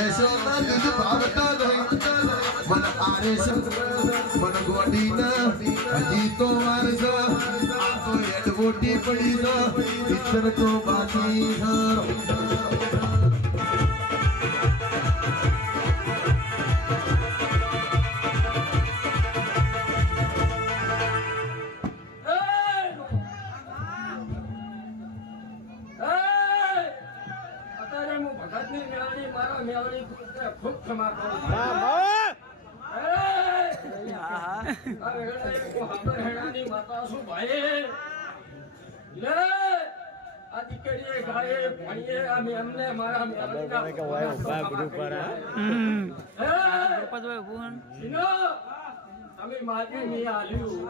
બેસોના દૂધ ભાવતા નહીં મન આરે છે મન ગોડી ના હજી તો વારસ આ તો એડવોટી પડી છે પિક્ચર તો બાકી છે ખૂબ ક્ષમા કરો માતા શું ભાઈ લે આ દીકરીએ ગાયે ભણીએ અમે અમને મારા તમે માજી નહીં આલ્યું